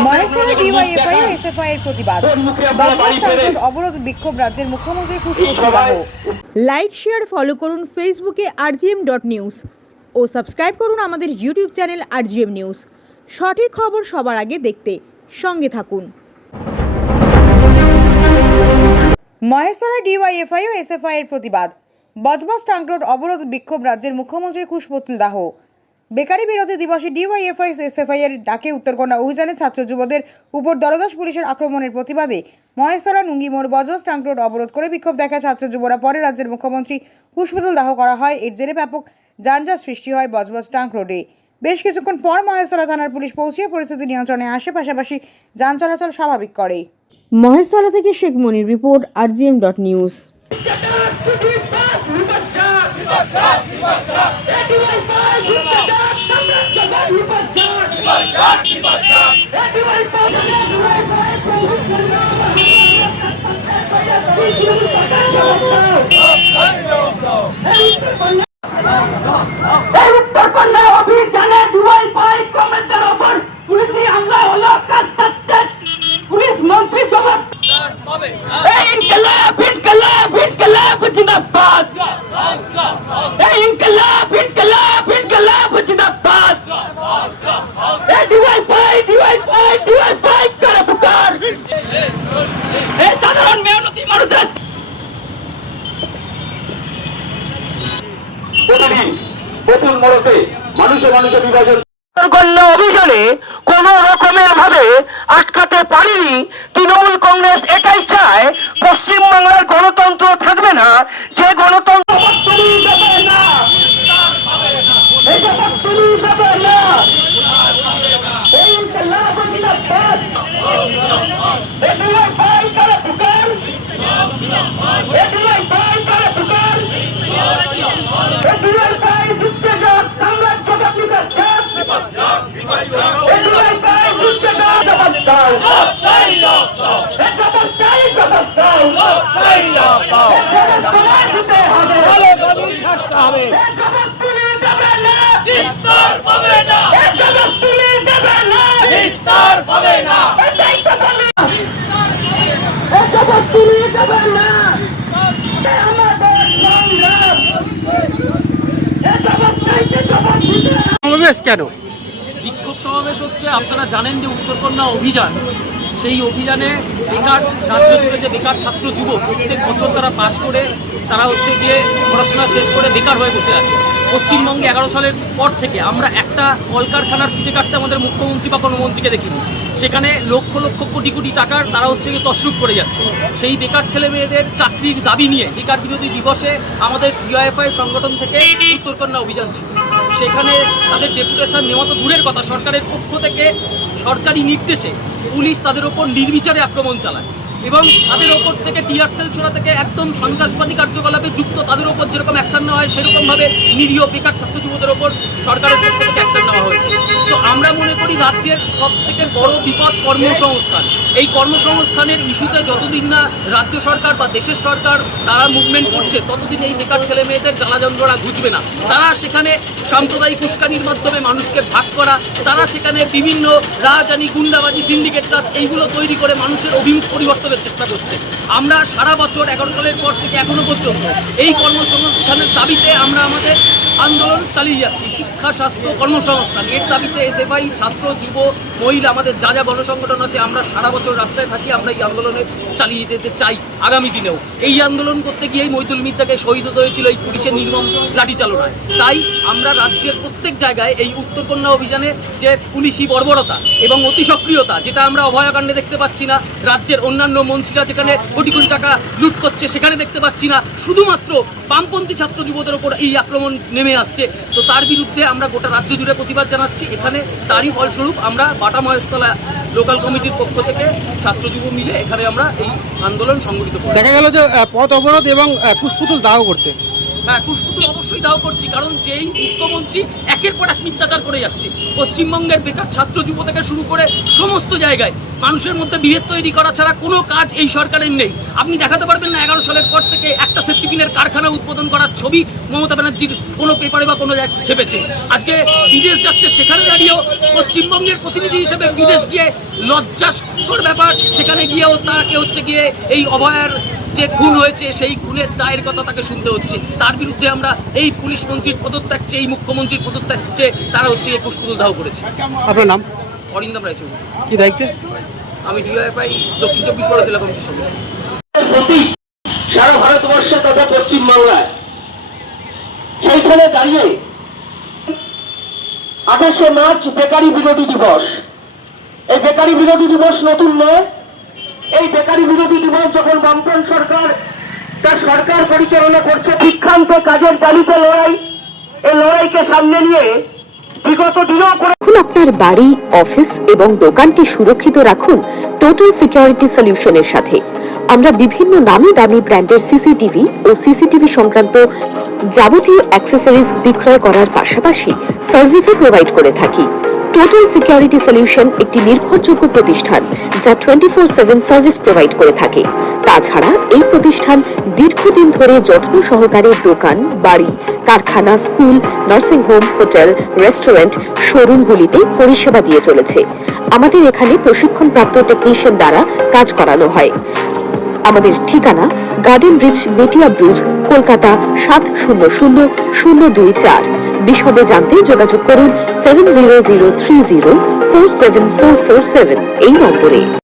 Maheshtala DYFI ও SFI এর প্রতিবাদ। বদমাস ট্রান্সপোর্ট অবরোধ বিক্ষোভ রাজ্যের মুখ্যমন্ত্রী পুষ্পবতী দাহ। লাইক শেয়ার ফলো করুন ফেসবুকে rgm.news ও সাবস্ক্রাইব করুন আমাদের ইউটিউব চ্যানেল rgm নিউজ। সঠিক খবর সবার আগে দেখতে সঙ্গে থাকুন। মহেশতলা ডিওয়াইএফআই ও এসএফআই এর প্রতিবাদ। বজবজ ট্রাঙ্ক রোড অবরোধ বিক্ষোভ রাজ্যের মুখ্যমন্ত্রী পুষ্পবতী দাহ। বেকারি বিরোধী দিবসে ডিওয়াইএফআই এসএফআই এর ডাকে উত্তরকন্যা অভিযানে ছাত্র যুবদের উপর দরদাস পুলিশের আক্রমণের প্রতিবাদে মহেশতলা নুঙ্গিমোড় বজবজ ট্রাঙ্ক রোড অবরোধ করে বিক্ষোভ দেখায় ছাত্র যুবরা। পরে রাজ্যের মুখ্যমন্ত্রী পুষ্পবতী দাহ করা হয়। এর জেরে ব্যাপক যানজট সৃষ্টি হয় বজবজ ট্রাঙ্ক রোডে। বেশ কিছুক্ষণ পর মহেশতলা থানার পুলিশ পৌঁছে পরিস্থিতি নিয়ন্ত্রণে আসে, পাশাপাশি যান চলাচল স্বাভাবিক করে। মহেশতলা থেকে শেখ মনির রিপোর্ট rgm.news। উত্তরকন্যা অভিযানে ডিওয়াইএফআই কর্মীদের ওপর পুলিশি হামলা হলো। পুলিশ মন্ত্রী জবাব ইনকলাব ইনকলাব ইনকলাব জিন্দাবাদ। ইনকলাব ইনকলাব ইনকলাব জিন্দাবাদ। ডিওয়াইএফআই ডিওয়াইএফআই ডিওয়াইএফআই করে পুকার। এই সাধারণ মেহনতি মানুষদের প্রচুর মরতে মানুষে মানুষে বিভাজন অভিযানে কোন রকমের ভাবে আটকাতে পারেনি তৃণমূল কংগ্রেস। এটাই চায় পশ্চিমবাংলার গণতন্ত্র থাকবে না, যে গণতন্ত্র কেন বিক্ষোভ সমাবেশ হচ্ছে? আপনারা জানেন যে উত্তরকন্যা অভিযান, সেই অভিযানে বেকার রাজ্য জুড়ে যে বেকার ছাত্র যুবক প্রত্যেক বছর তারা পাশ করে তারা হচ্ছে গিয়ে পড়াশোনা শেষ করে বেকার হয়ে বসে আছে। পশ্চিমবঙ্গে 11 সালের পর থেকে আমরা একটা কলকারখানার ফিতে কাটতে আমাদের মুখ্যমন্ত্রী বা কোনো মন্ত্রীকে দেখিনি। সেখানে লক্ষ লক্ষ কোটি কোটি টাকার তারা হচ্ছে গিয়ে তছরূপ করে যাচ্ছে। সেই বেকার ছেলে মেয়েদের চাকরির দাবি নিয়ে বেকার বিরোধী দিবসে আমাদের ডিওয়াইএফআই সংগঠন থেকে উত্তরকন্যা অভিযান ছিল। সেখানে তাদের ডেপুটেশন নেওয়া তো দূরের কথা, সরকারের পক্ষ থেকে সরকারি নির্দেশে পুলিশ তাদের ওপর নির্বিচারে আক্রমণ চালায় এবং তাদের ওপর থেকে টিয়ার সেল ছোড়া থেকে একদম সন্ত্রাসবাদী কার্যকলাপে যুক্ত তাদের ওপর যেরকম অ্যাকশন নেওয়া হয় সেরকমভাবে নিরীহ বেকার ছাত্র যুবদের ওপর সরকারের পক্ষ থেকে অ্যাকশন নেওয়া হয়েছে। তো আমরা মনে করি রাজ্যের সবথেকে বড় বিপদ কর্মসংস্থান। এই কর্মসংস্থানের ইস্যুতে যতদিন না রাজ্য সরকার বা দেশের সরকার তারা মুভমেন্ট করছে ততদিন এই বেকার ছেলে মেয়েদের জ্বালা যন্ত্রণা ঘুচবে না। তারা সেখানে সাম্প্রদায়িক উস্কানির মাধ্যমে মানুষকে ভাগ করা, তারা সেখানে বিভিন্ন রাজধানী গুন্ডাবাজি সিন্ডিকেট রাজ এইগুলো তৈরি করে মানুষের অভিমুখ পরিবর্তনের চেষ্টা করছে। আমরা সারা বছর 11 সালের পর থেকে এখনো পর্যন্ত এই কর্মসংস্থানের দাবিতে আমরা আমাদের আন্দোলন চালিয়ে যাচ্ছি। শিক্ষা, স্বাস্থ্য, কর্মসংস্থান এর দাবিতে এসএফআই, ছাত্র, যুব, মহিলা, আমাদের যা যা গণসংগঠন আছে আমরা সারা বছর রাস্তায় থাকি। আমরা এই আন্দোলনে চালিয়ে যেতে চাই আগামী দিনেও। এই আন্দোলন করতে গিয়েই মইদুল মির্জাকে শহীদ হতে হয়েছিল এই পুলিশের নির্মম লাঠি চালনায়। তাই আমরা রাজ্যের প্রত্যেক জায়গায় এই উত্তরকন্যা অভিযানে যে পুলিশি বর্বরতা এবং অতি সক্রিয়তা, যেটা আমরা অভয়াকাণ্ডে দেখতে পাচ্ছি না, রাজ্যের অন্যান্য মন্ত্রীরা যেখানে কোটি কোটি টাকা লুট করছে সেখানে দেখতে পাচ্ছি না, শুধুমাত্র বামপন্থী ছাত্র যুবদের ওপর এই আক্রমণ নেমে আসছে। তো তার বিরুদ্ধে আমরা গোটা রাজ্য জুড়ে প্রতিবাদ জানাচ্ছি। এখানে তারই ফলস্বরূপ আমরা বাটা মহেশতলা লোকাল কমিটির পক্ষ থেকে ছাত্র যুব মিলে এখানে আমরা এই আন্দোলন সংগঠিত করি। দেখা গেল যে পথ অবরোধ এবং কুশপুতুল দাহ করতে হ্যাঁ, কুশপুতুল অবশ্যই দাহ করছি, কারণ যেই মুখ্যমন্ত্রী একের পর এক মিথ্যাচার করে যাচ্ছে, পশ্চিমবঙ্গের বেকার ছাত্র যুব থেকে শুরু করে সমস্ত জায়গায় মানুষের মধ্যে বিভেদ তৈরি করা ছাড়া কোনো কাজ এই সরকারের নেই। আপনি দেখাতে পারবেন না 11 সালের পর থেকে একটা সেফটিপিনের কারখানা উৎপাদন করার ছবি মমতা ব্যানার্জির কোনো পেপারে বা কোনো জায়গায় ছেপেছে। আজকে বিদেশ যাচ্ছে, সেখানে দাঁড়িয়েও পশ্চিমবঙ্গের প্রতিনিধি হিসেবে বিদেশ গিয়ে লজ্জাস্কর ব্যাপার, সেখানে গিয়েও তাকে হচ্ছে গিয়ে এই অভয়ার যে খুন হয়েছে সেই খুনের দায়ের কথা তাকে শুনতে হচ্ছে। তার বিরুদ্ধে আমরা এই পুলিশ মন্ত্রীর পদত্যাগ চেয়ে, এই মুখ্যমন্ত্রীর পদত্যাগ চেয়ে তারা হচ্ছে এই কুশপুতুল দাহ করেছে। আপনার নাম? অরিন্দম রায়চৌধুরী। কি দায়িত্বে? আমি ডিওএফআই দক্ষিণ 24 পরগনা জেলা কমিটির সদস্য। প্রতীক সারা ভারতবর্ষে তথা পশ্চিমবাংলায়, সেইখানে দাঁড়িয়ে 28শে মার্চ বেকারি বিরোধী দিবস। এই বেকারি বিরোধী দিবস নতুন নয়। এই বেকারি বিরোধী দিবস যখন বামফ্রন্ট সরকার তার সরকার পরিচালনা করছে, শিক্ষান্তে কাজের দাবিতে লড়াই, এই লড়াইকে সামনে নিয়ে বিগত দিনেও করে এখন আপনার বাড়ি, অফিস এবং দোকানকে সুরক্ষিত রাখুন টোটাল সিকিউরিটি সলিউশনের সাথে। আমরা বিভিন্ন নামি দামি ব্র্যান্ডের সিসিটিভি ও সিসিটিভি সংক্রান্ত যাবতীয় অ্যাক্সেসরিজ বিক্রয় করার পাশাপাশি সার্ভিসও প্রোভাইড করে থাকি। টোটাল সিকিউরিটি সলিউশন একটি নির্ভরযোগ্য প্রতিষ্ঠান যা 24/7 সার্ভিস প্রোভাইড করে থাকে। তাছাড়া এই প্রতিষ্ঠান দীর্ঘদিন ধরে যত্ন সহকারে দোকান, বাড়ি, কারখানা, school, nursing home, hotel, restaurant, শোরুমগুলিতে পরিষেবা দিয়ে চলেছে। আমাদের এখানে প্রশিক্ষণপ্রাপ্ত টেকনিশিয়ান দ্বারা কাজ করানো হয়। আমাদের ঠিকানা গার্ডেন রিচ, মেটিয়া ব্রুজ, কলকাতা 700024। বিশদে জানতে যোগাযোগ করুন 7003047447 এই নম্বরে।